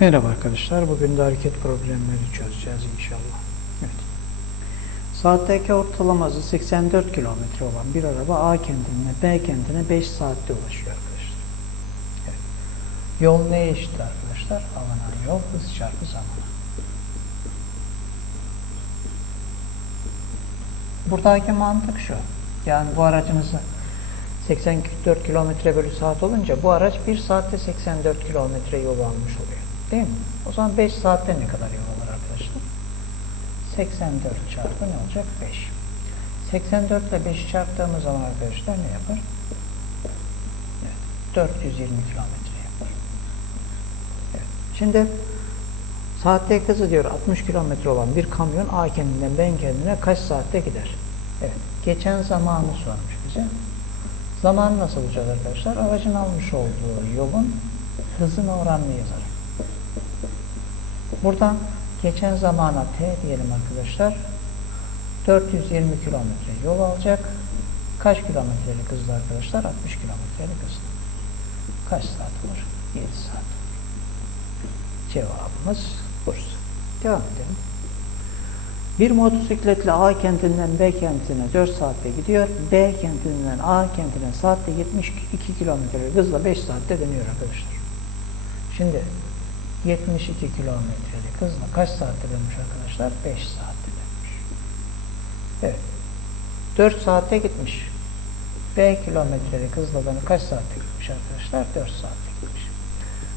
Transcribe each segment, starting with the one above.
Merhaba arkadaşlar. Bugün de hareket problemleri çözeceğiz inşallah. Evet. Saatteki ortalama hızı 84 km olan bir araba A kentine B kentine 5 saatte ulaşıyor arkadaşlar. Evet. Yol neye eşit arkadaşlar? Alınan yol hız çarpı zamana. Buradaki mantık şu. Yani bu aracınızı 84 km bölü saat olunca bu araç 1 saatte 84 km yol almış oluyor. Değil mi? O zaman 5 saatte ne kadar yol alır arkadaşlar? 84 çarpı ne olacak? 5. 84 ile 5 çarptığımız zaman arkadaşlar ne yapar? Evet, 420 kilometre yapar. Evet. Şimdi saatte hızı diyor 60 kilometre olan bir kamyon A kendinden B kendine kaç saatte gider? Evet. Geçen zamanı sormuş bize. Zaman nasıl bulacağız arkadaşlar? Aracın almış olduğu yolun hızın oranını yazarım. Buradan geçen zamana T diyelim arkadaşlar. 420 kilometre yol alacak. Kaç kilometrelik hızla arkadaşlar? 60 kilometrelik hızla. Kaç saat olur? 7 saat. Cevabımız Bursa. Devam edelim. Bir motosikletle A kentinden B kentine 4 saatte gidiyor. B kentinden A kentine saatte 72 kilometre hızla 5 saatte dönüyor arkadaşlar. Şimdi 72 kilometrelik hızla kaç saatte dönmüş arkadaşlar? 5 saatte dönmüş. Evet. 4 saatte gitmiş. B kilometrelik hızla dönüp kaç saatte gitmiş arkadaşlar? 4 saatte gitmiş.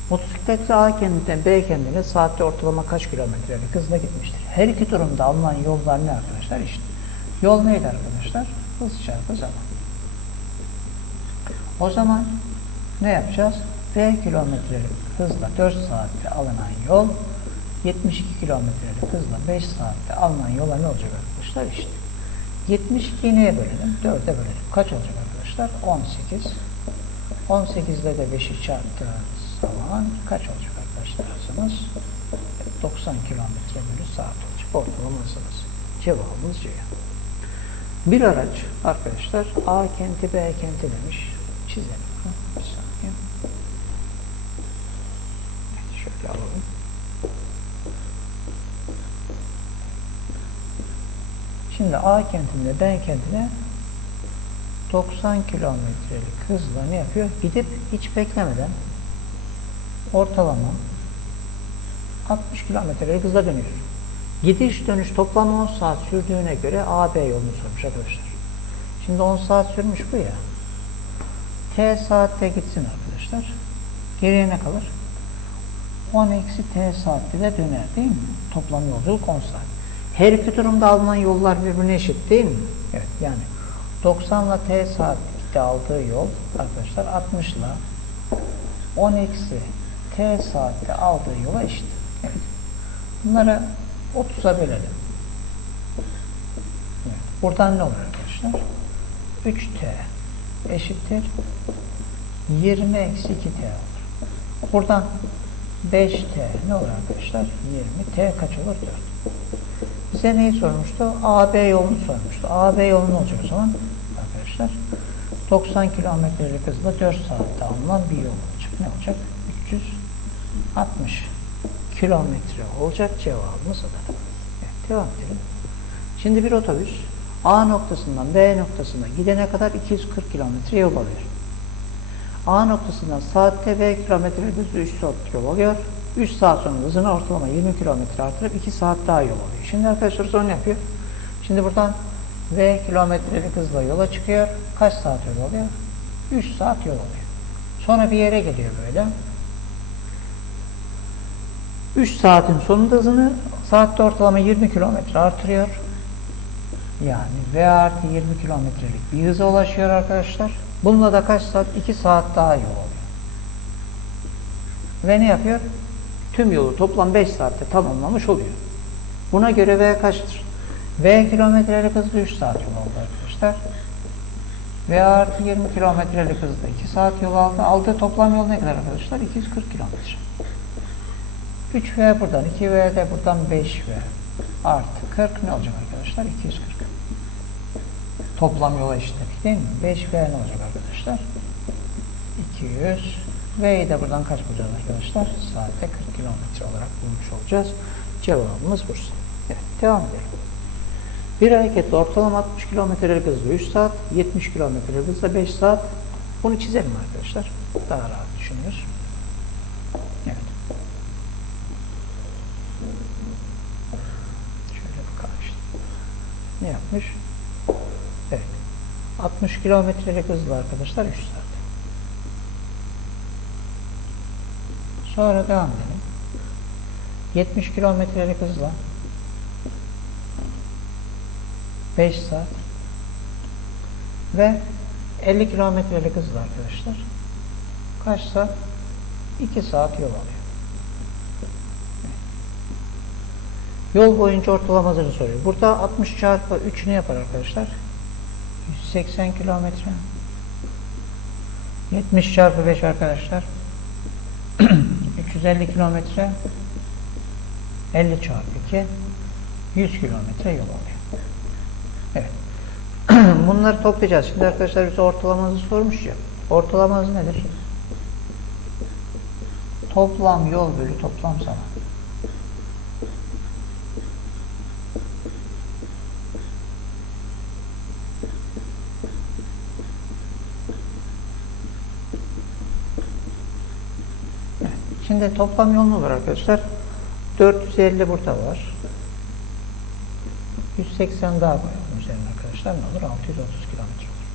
Motosikletle A kendinden B kendine saatte ortalama kaç kilometrelik hızla gitmiştir? Her iki durumda alınan yollar ne arkadaşlar? İşte yol neydi arkadaşlar? Hız çarpı zaman. O zaman ne yapacağız? B kilometrelik hızla 4 saatte alınan yol 72 kilometrelik hızla 5 saatte alınan yola ne olacak arkadaşlar? İşte 72'yi neye bölelim? 4'e bölelim. Kaç olacak arkadaşlar? 18. 18 ile de 5'i çarptığımız zaman kaç olacak arkadaşlar hızımız? 90 kilometre bölü saat olacak. Ortalama hızımız. Cevabımız C. Bir araç arkadaşlar A kenti B kenti demiş. Çizelim. Bir saniye. Şöyle alalım. Şimdi A kentinde B kentine 90 kilometrelik hızla ne yapıyor? Gidip hiç beklemeden ortalama 60 kilometrelik hızla dönüyor. Gidiş dönüş toplam 10 saat sürdüğüne göre AB yolunu sormuş arkadaşlar. Şimdi 10 saat sürmüş bu ya. T saatte gitsin arkadaşlar. Geriye ne kalır? 10 eksi T saatte de döner değil mi? Toplam yolculuk 10 saat. Her iki durumda alınan yollar birbirine eşit değil mi? Evet yani 90 ile T saatte aldığı yol arkadaşlar 60 ile 10 eksi T saatte aldığı yola eşit. Evet. Bunları 30'a bölelim. Evet. Buradan ne olur arkadaşlar? 3T eşittir 20 eksi 2T olur. Buradan 5T ne olur arkadaşlar? 20. T kaç olur? 4. Bize neyi sormuştu? AB yolunu sormuştu. AB yolu ne olacak o zaman? Arkadaşlar 90 kilometrelik hızla 4 saatte alınan bir yol olacak. Ne olacak? 360 kilometre olacak cevabımız Adana. Evet, devam edelim. Şimdi bir otobüs A noktasından B noktasına gidene kadar 240 kilometre yol alıyor. A noktasından saatte B kilometre hızla 3 saat yol alıyor. 3 saat sonra hızını ortalama 20 kilometre artırıp 2 saat daha yol alıyor. Şimdi arkadaşlar sonra yapıyor? Şimdi buradan V kilometrelik hızla yola çıkıyor. Kaç saat yol alıyor? 3 saat yol alıyor. Sonra bir yere geliyor böyle. 3 saatin sonunda hızını saatte ortalama 20 kilometre artırıyor. Yani V artı 20 kilometrelik bir hıza ulaşıyor arkadaşlar. Bununla da kaç saat? 2 saat daha yol alıyor. Ve ne yapıyor? Tüm yolu toplam 5 saatte tamamlamış oluyor. Buna göre V kaçtır? V kilometrelik hızla 3 saat yol aldı arkadaşlar. V artı 20 kilometrelik hızla 2 saat yol aldı. Aldığı toplam yol ne kadar arkadaşlar? 240 kilometre. 3V buradan, 2V de buradan 5V artı 40 ne olacak arkadaşlar? 240. Toplam yola eşitledik değil mi? 5V ne olacak arkadaşlar? 200. V'yi de buradan kaç bulacağız arkadaşlar? Saatte 40 kilometre. bulacağız. Cevabımız Bursa. Evet, devam edelim. Bir hareketli ortalama 60 km hızla 3 saat, 70 km hızla 5 saat. Bunu çizelim arkadaşlar. Daha rahat düşünürüz. Evet. Şöyle işte. Ne yapmış? Evet. 60 kilometrelik hızla arkadaşlar 3 saat. Sonra devam edelim. 70 kilometrelik hızla 5 saat ve 50 kilometrelik hızla arkadaşlar kaç saat? 2 saat yol alıyor. Yol boyunca ortalamasını soruyor. Burada 60 çarpı 3 ne yapar arkadaşlar? 180 kilometre. 70 çarpı 5 arkadaşlar. 350 kilometre. 50 çarpı 2 100 kilometre yol alıyor. Evet. Bunları toplayacağız. Şimdi arkadaşlar bize ortalamanızı sormuş ya. Ortalamanız nedir? Toplam yol bölü toplam zaman. Şimdi toplam yol ne var arkadaşlar? 450 burada var. 180 daha koyalım üzerine arkadaşlar. Ne olur? 630 kilometre olur.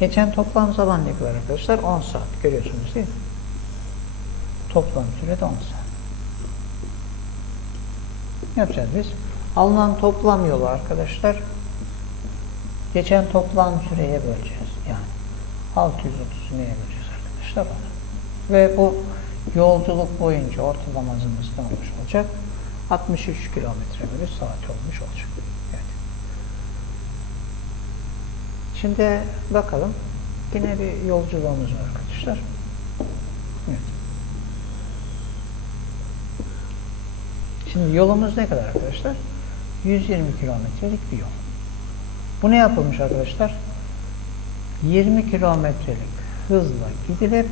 Geçen toplam zaman ne kadar arkadaşlar? 10 saat. Görüyorsunuz değil mi? Toplam süre de 10 saat. Ne yapacağız biz? Alınan toplam yolu arkadaşlar geçen toplam süreye böleceğiz. Yani 630'u neye böleceğiz arkadaşlar? Ona. Ve bu yolculuk boyunca ortalama hızımız ne olmuş olacak? 63 kilometre bölü saat olmuş olacak. Evet. Şimdi bakalım. Yine bir yolculuğumuz var arkadaşlar. Evet. Şimdi yolumuz ne kadar arkadaşlar? 120 kilometrelik bir yol. Bu ne yapılmış arkadaşlar? 20 kilometrelik hızla gidilip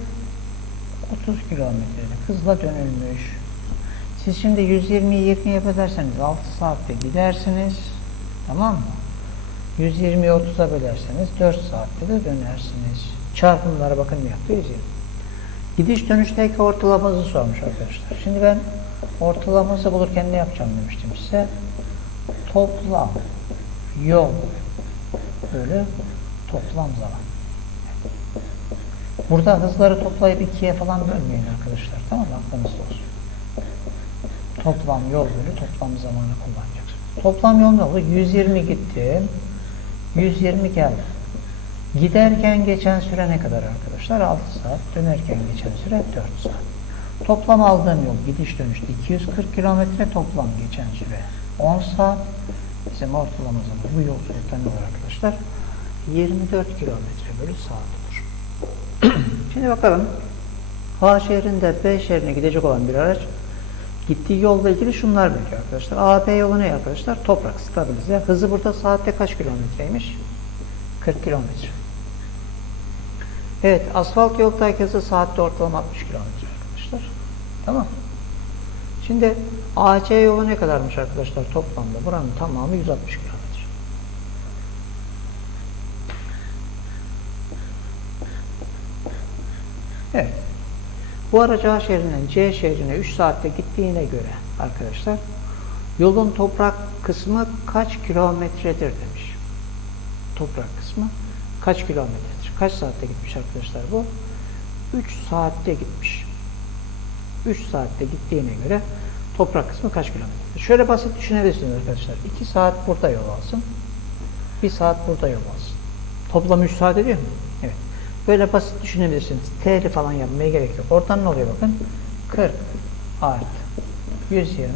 30 kilometrelik hızla dönülmüş. Siz şimdi 120'yi 20 yapabilirseniz 6 saatte gidersiniz. Tamam mı? 120'yi 30'a bölerseniz 4 saatte de dönersiniz. Çarpımlara bakın yaptı 120. Gidiş dönüşteki ortalamanızı sormuş arkadaşlar. Şimdi ben ortalamanızı bulurken ne yapacağım demiştim size. Toplam yol bölü toplam zaman. Burada hızları toplayıp ikiye falan bölmeyin arkadaşlar. Tamam mı? Aklınızda olsun. Toplam yol bölü toplam zamanı kullanacaksınız. Toplam yol ne oldu? 120 gittim. 120 geldi. Giderken geçen süre ne kadar arkadaşlar? 6 saat. Dönerken geçen süre 4 saat. Toplam aldığım yol gidiş dönüşte 240 kilometre toplam geçen süre 10 saat. Bizim ortalama zaman bu ne var arkadaşlar? 24 kilometre bölü saat olur. Şimdi bakalım. A şehrinde B şehrine gidecek olan bir araç gittiği yolla ilgili şunlar veriyor arkadaşlar. A, B yolu ne arkadaşlar? Toprak, stabilize. Hızı burada saatte kaç kilometreymiş? 40 kilometre. Evet, asfalt yoldaki hızı saatte ortalama 60 kilometre arkadaşlar. Tamam. Şimdi AC yolu ne kadarmış arkadaşlar toplamda? Buranın tamamı 160 kilometre. Evet. Bu araç A şehrinden C şehrine 3 saatte gittiğine göre arkadaşlar yolun toprak kısmı kaç kilometredir demiş. Toprak kısmı kaç kilometredir? Kaç saatte gitmiş arkadaşlar bu? 3 saatte gitmiş. 3 saatte gittiğine göre toprak kısmı kaç kilometre? Şöyle basit düşünebilirsiniz arkadaşlar. 2 saat burada yol alsın. 1 saat burada yol alsın. Toplam 3 saat ediyor mu? Böyle basit düşünebilirsiniz. T'li falan yapmaya gerek yok. Oradan ne oluyor bakın? 40 artı 120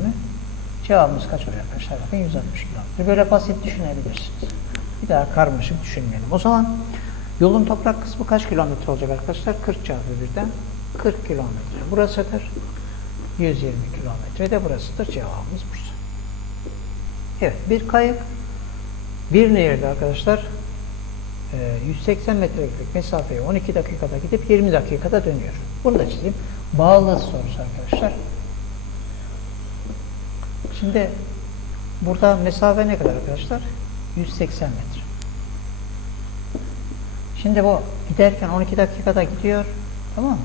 cevabımız kaç oluyor arkadaşlar? Bakın 160 kilometre. Böyle basit düşünebilirsiniz. Bir daha karmaşık düşünmeyelim. O zaman yolun toprak kısmı kaç kilometre olacak arkadaşlar? 40 çarpı 1'den 40 kilometre. Burasıdır. 120 kilometre de burasıdır. Cevabımız Bursa. Evet. Bir kayık bir nehirde arkadaşlar 180 metrelik mesafeyi 12 dakikada gidip 20 dakikada dönüyor. Bunu da çizeyim. Bağlı sorusu arkadaşlar. Şimdi burada mesafe ne kadar arkadaşlar? 180 metre. Şimdi bu giderken 12 dakikada gidiyor. Tamam mı?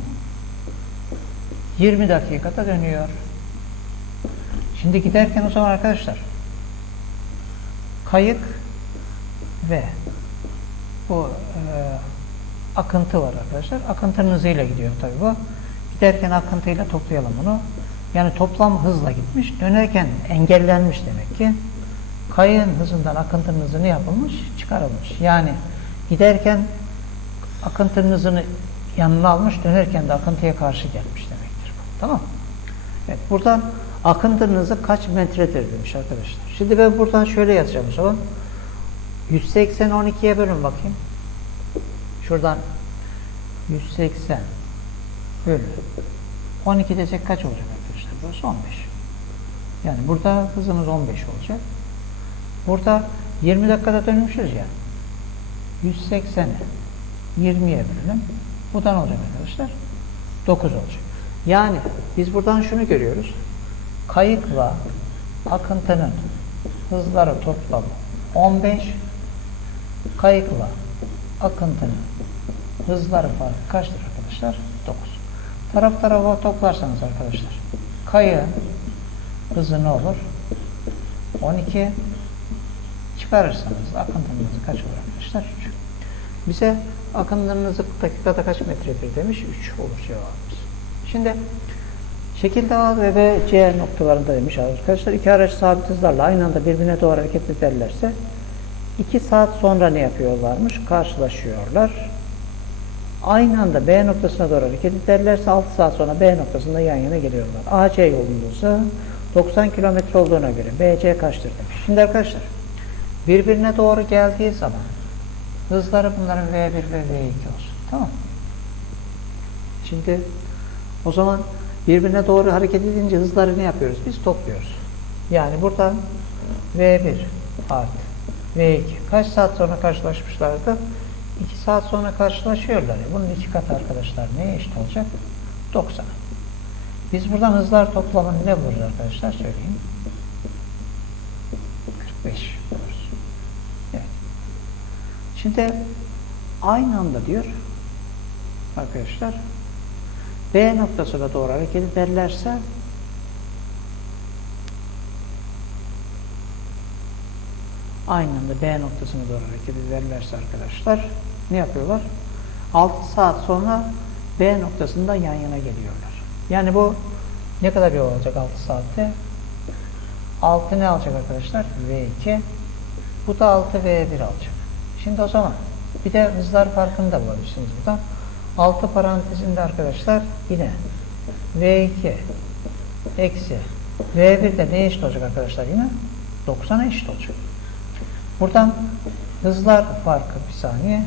20 dakikada dönüyor. Şimdi giderken o zaman arkadaşlar kayık ve bu e, akıntı var arkadaşlar. Akıntının hızıyla gidiyor tabii bu. Giderken akıntıyla toplayalım bunu. Yani toplam hızla gitmiş. Dönerken engellenmiş demek ki. Kayığın hızından akıntının hızı ne yapılmış? Çıkarılmış. Yani giderken akıntının hızını yanına almış, dönerken de akıntıya karşı gelmiş demektir. bu. Tamam? Evet, buradan akıntının hızı kaç metredir demiş arkadaşlar. Şimdi ben buradan şöyle yazacağım o zaman. 180 12'ye bölün bakayım. Şuradan 180 bölü 12 desek kaç olacak arkadaşlar? Burası 15. Yani burada hızımız 15 olacak. Burada 20 dakikada dönmüşüz ya. 180'i 20'ye bölelim. Bu olacak arkadaşlar? 9 olacak. Yani biz buradan şunu görüyoruz. Kayıkla akıntının hızları toplamı 15. Kayıkla akıntının hızları farkı kaçtır arkadaşlar? 9. Taraf tarafa toplarsanız arkadaşlar kayığın hızı ne olur? 12 çıkarırsanız akıntının hızı kaç olur arkadaşlar? 3. Bize akıntının hızı dakikada kaç metredir demiş? 3 olur cevabımız. Şimdi şekilde A ve B, C noktalarında demiş arkadaşlar. iki araç sabit hızlarla aynı anda birbirine doğru hareket ederlerse 2 saat sonra ne yapıyorlarmış? Karşılaşıyorlar. Aynı anda B noktasına doğru hareket ederlerse 6 saat sonra B noktasında yan yana geliyorlar. AC yolunda 90 kilometre olduğuna göre BC kaçtır demiş. Şimdi arkadaşlar birbirine doğru geldiği zaman hızları bunların V1 ve V2 olsun. Tamam? Şimdi o zaman birbirine doğru hareket edince hızları ne yapıyoruz? Biz topluyoruz. Yani buradan V1 artı V2 kaç saat sonra karşılaşmışlardı? 2 saat sonra karşılaşıyorlar. Bunun iki katı arkadaşlar neye eşit olacak? 90. Biz buradan hızlar toplamını ne buluruz arkadaşlar? Söyleyeyim. 45 buluruz. Evet. Şimdi aynı anda diyor arkadaşlar B noktasına doğru hareket ederlerse aynı anda B noktasına doğru hareket ederlerse arkadaşlar ne yapıyorlar? 6 saat sonra B noktasında yan yana geliyorlar. Yani bu ne kadar yol olacak 6 saatte? 6 ne alacak arkadaşlar? V2. Bu da 6 V1 alacak. Şimdi o zaman bir de hızlar farkını da bulabilirsiniz buradan. 6 parantezinde arkadaşlar yine V2 eksi V1 de neye eşit olacak arkadaşlar yine? 90'a eşit olacak. Buradan hızlar farkı bir saniye.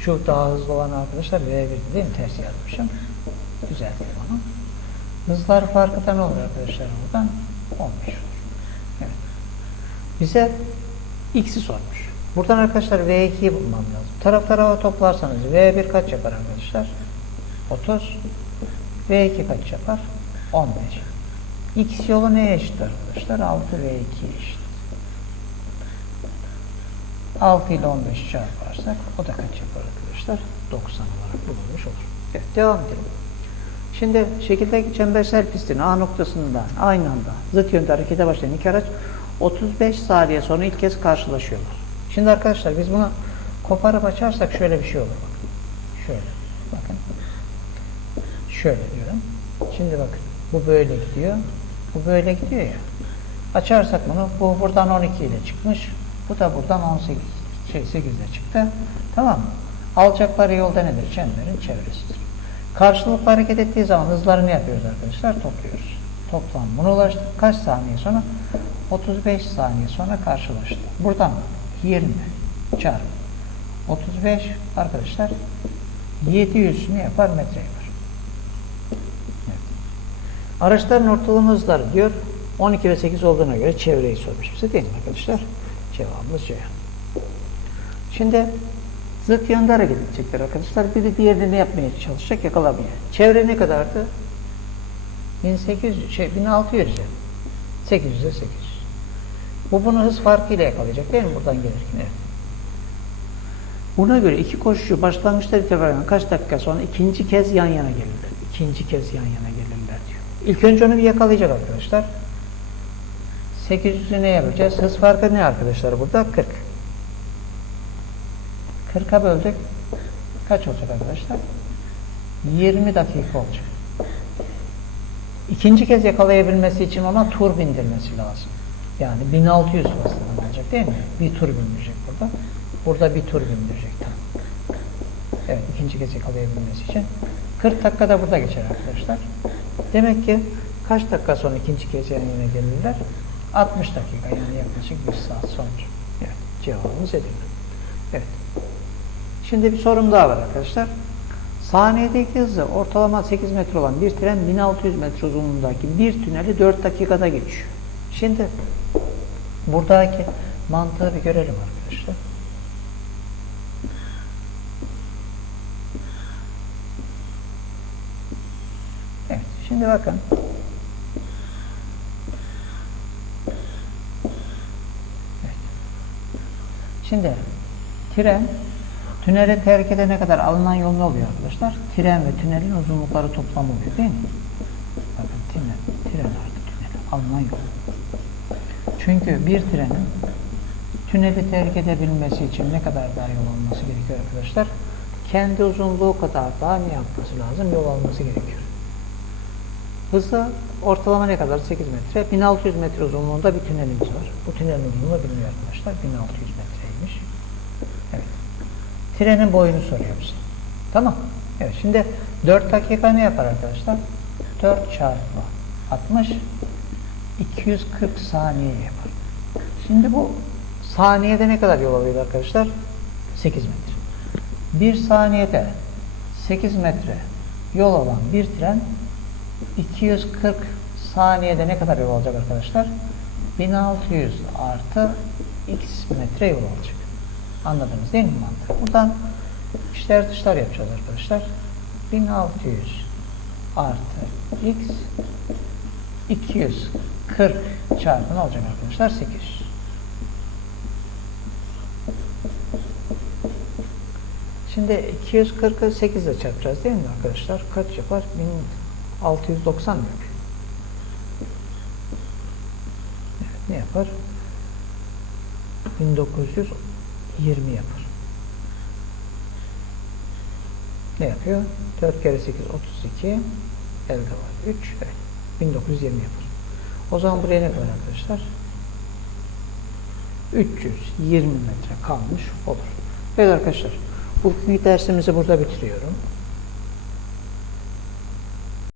Şu daha hızlı olan arkadaşlar V1 değil mi? Ters yazmışım. Düzelteyim onu. Hızlar farkı da ne olur arkadaşlar buradan? 15 olur. Evet. Bize x'i sormuş. Buradan arkadaşlar V2'yi bulmam lazım. Taraf tarafa toplarsanız V1 kaç yapar arkadaşlar? 30. V2 kaç yapar? 15. X yolu neye eşit arkadaşlar? 6 V2'ye eşit. 6 ile 15 çarparsak o da kaç yapar arkadaşlar? 90 olarak bulunmuş olur. Evet, devam edelim. Şimdi şekildeki çembersel pistin A noktasından aynı anda zıt yönde harekete başlayan iki araç 35 saniye sonra ilk kez karşılaşıyorlar. Şimdi arkadaşlar biz bunu koparıp açarsak şöyle bir şey olur. Bakın. Şöyle. Bakın. Şöyle diyorum. Şimdi bakın. Bu böyle gidiyor. Bu böyle gidiyor ya. Açarsak bunu bu buradan 12 ile çıkmış. Bu da buradan 18 şey 8'de çıktı. Tamam mı? Alacakları yolda nedir? Çemberin çevresidir. Karşılıklı hareket ettiği zaman hızları ne yapıyoruz arkadaşlar? Topluyoruz. Toplam bunu ulaştık. Kaç saniye sonra? 35 saniye sonra karşılaştı. Buradan 20 çarpı 35 arkadaşlar 700 ne yapar? Metre yapar. Evet. Araçların ortalama hızları diyor 12 ve 8 olduğuna göre çevreyi sormuş bize değil mi arkadaşlar? Cevabımız C. Şimdi Zıt yönde hareket edecekler arkadaşlar. Biri diğerini ne yapmaya çalışacak? Yakalamaya. Çevre ne kadardı? 1800, şey 1600'e. 800'e 800. Bu bunu hız farkıyla yakalayacak değil mi buradan gelirken? Evet. Buna göre iki koşucu başlangıçta itibaren kaç dakika sonra ikinci kez yan yana gelirler. İkinci kez yan yana gelirler diyor. İlk önce onu bir yakalayacak arkadaşlar. 800'ü ne yapacağız? Hız farkı ne arkadaşlar burada? 40. 40'a böldük. Kaç olacak arkadaşlar? 20 dakika olacak. İkinci kez yakalayabilmesi için ona tur bindirmesi lazım. Yani 1600 fazladan olacak değil mi? Bir tur bindirecek burada. Burada bir tur bindirecek. Tamam. Evet ikinci kez yakalayabilmesi için. 40 dakikada burada geçer arkadaşlar. Demek ki kaç dakika sonra ikinci kez yan yana gelirler? 60 dakika yani yaklaşık bir saat sonra. Evet cevabımız Edirne. Evet. Şimdi bir sorum daha var arkadaşlar. Saniyedeki hızı ortalama 8 metre olan bir tren 1600 metre uzunluğundaki bir tüneli 4 dakikada geçiyor. Şimdi buradaki mantığı bir görelim arkadaşlar. Evet, şimdi bakın. Evet. Şimdi tren tüneli terk edene kadar alınan yol ne oluyor arkadaşlar? Tren ve tünelin uzunlukları toplamı oluyor değil mi? Bakın tren, tren artı tünel alınan yol. Çünkü bir trenin tüneli terk edebilmesi için ne kadar daha yol alması gerekiyor arkadaşlar? Kendi uzunluğu kadar daha ne yapması lazım? Yol alması gerekiyor. Hızı ortalama ne kadar? 8 metre. 1600 metre uzunluğunda bir tünelimiz var. Bu tünelin uzunluğu bilmiyor arkadaşlar. 1600 metreymiş. Evet. Trenin boyunu soruyor bize. Tamam. Evet. Şimdi 4 dakika ne yapar arkadaşlar? 4 çarpı 60 240 saniye yapar. Şimdi bu saniyede ne kadar yol alıyor arkadaşlar? 8 metre. 1 saniyede 8 metre yol alan bir tren 240 saniyede ne kadar yol alacak arkadaşlar? 1600 artı x metre yol alacak. Anladınız değil mi mantık? Buradan işler dışlar yapacağız arkadaşlar. 1600 artı x 240 çarpı ne olacak arkadaşlar? 800. Şimdi 240'ı 8 ile çarpacağız değil mi arkadaşlar? Kaç yapar? 1690 mı yapıyor? Ne yapar? 1920 yapar. Ne yapıyor? 4 kere 8 32 elde var 3 evet. 1920 yapar. O zaman buraya ne kadar arkadaşlar? 320 metre kalmış olur. Evet arkadaşlar, bugünkü dersimizi burada bitiriyorum.